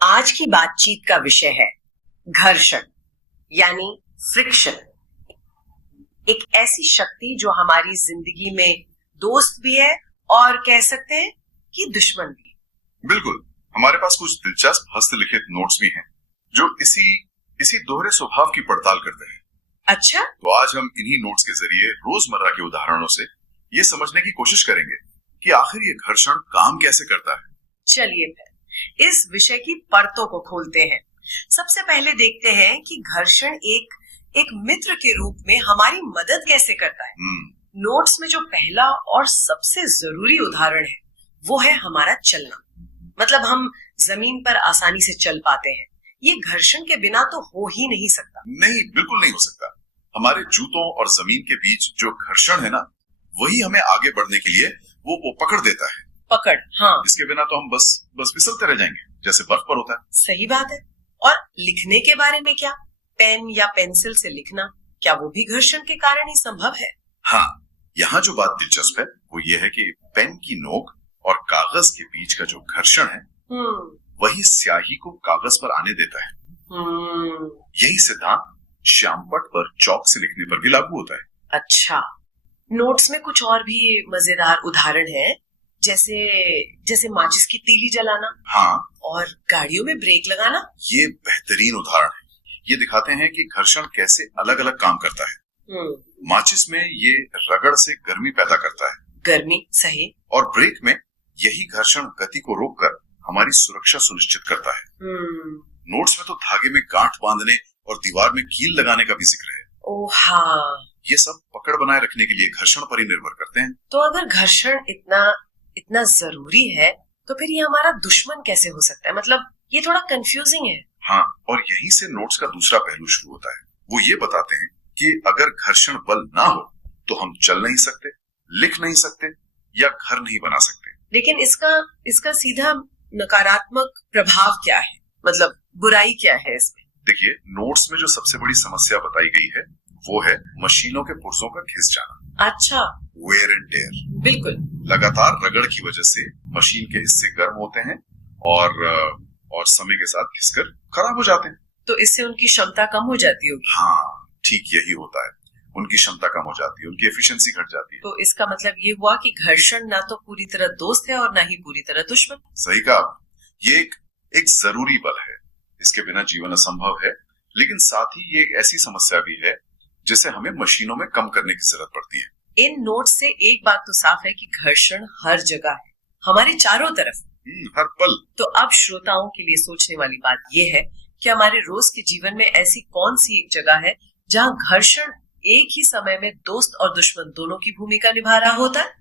आज की बातचीत का विषय है घर्षण यानी फ्रिक्शन। एक ऐसी शक्ति जो हमारी जिंदगी में दोस्त भी है और कह सकते हैं कि दुश्मन भी। बिल्कुल, हमारे पास कुछ दिलचस्प हस्तलिखित नोट्स भी हैं जो इसी दोहरे स्वभाव की पड़ताल करते हैं। अच्छा, तो आज हम इन्हीं नोट्स के जरिए रोजमर्रा के उदाहरणों से ये समझने की कोशिश करेंगे कि आखिर ये घर्षण काम कैसे करता है। चलिए फिर इस विषय की परतों को खोलते हैं। सबसे पहले देखते हैं कि घर्षण एक मित्र के रूप में हमारी मदद कैसे करता है। नोट्स में जो पहला और सबसे जरूरी उदाहरण है वो है हमारा चलना। मतलब हम जमीन पर आसानी से चल पाते हैं। ये घर्षण के बिना तो हो ही नहीं सकता। नहीं, बिल्कुल नहीं हो सकता। हमारे जूतों और जमीन के बीच जो घर्षण है ना, वही हमें आगे बढ़ने के लिए वो पकड़ देता है। पकड़, हाँ। इसके बिना तो हम बस फिसलते रह जाएंगे, जैसे बर्फ पर होता है। सही बात है। और लिखने के बारे में क्या? पेन या पेंसिल से लिखना, क्या वो भी घर्षण के कारण ही संभव है? हाँ, यहाँ जो बात दिलचस्प है वो ये है कि पेन की नोक और कागज के बीच का जो घर्षण है वही स्याही को कागज पर आने देता है। यही सिद्धांत श्यामपट्ट पर चौक से लिखने पर भी लागू होता है। अच्छा, नोट्स में कुछ और भी मजेदार उदाहरण है, जैसे माचिस की तीली जलाना। हाँ, और गाड़ियों में ब्रेक लगाना। ये बेहतरीन उदाहरण है। ये दिखाते हैं कि घर्षण कैसे अलग अलग काम करता है। माचिस में ये रगड़ से गर्मी पैदा करता है। गर्मी, सही। और ब्रेक में यही घर्षण गति को रोककर हमारी सुरक्षा सुनिश्चित करता है। नोट्स में तो धागे में गांठ बांधने और दीवार में कील लगाने का भी जिक्र है। ओह हाँ, ये सब पकड़ बनाए रखने के लिए घर्षण पर ही निर्भर करते हैं। तो अगर घर्षण इतना जरूरी है तो फिर ये हमारा दुश्मन कैसे हो सकता है? मतलब ये थोड़ा कंफ्यूजिंग है। हाँ, और यहीं से नोट्स का दूसरा पहलू शुरू होता है। वो ये बताते हैं कि अगर घर्षण बल ना हो तो हम चल नहीं सकते, लिख नहीं सकते या घर नहीं बना सकते। लेकिन इसका सीधा नकारात्मक प्रभाव क्या है? मतलब बुराई क्या है इसमें? देखिए, नोट्स में जो सबसे बड़ी समस्या बताई गई है वो है मशीनों के पुर्जों का घिस जाना। अच्छा, वेयर एंड टेयर। बिल्कुल। लगातार रगड़ की वजह से मशीन के हिस्से गर्म होते हैं और समय के साथ घिसकर खराब हो जाते हैं। तो इससे उनकी क्षमता कम हो जाती होगी। हाँ, ठीक यही होता है। उनकी क्षमता कम हो जाती है, उनकी एफिशिएंसी घट जाती है। तो इसका मतलब ये हुआ कि घर्षण ना तो पूरी तरह दोस्त है और ना ही पूरी तरह दुश्मन। सही कहा। ये एक जरूरी बल है, इसके बिना जीवन असंभव है। लेकिन साथ ही ये एक ऐसी समस्या भी है जिसे हमें मशीनों में कम करने की जरूरत पड़ती है। इन नोट से एक बात तो साफ है कि घर्षण हर जगह है, हमारे चारों तरफ, हर पल। तो अब श्रोताओं के लिए सोचने वाली बात यह है कि हमारे रोज के जीवन में ऐसी कौन सी एक जगह है जहाँ घर्षण एक ही समय में दोस्त और दुश्मन दोनों की भूमिका निभा रहा होता है।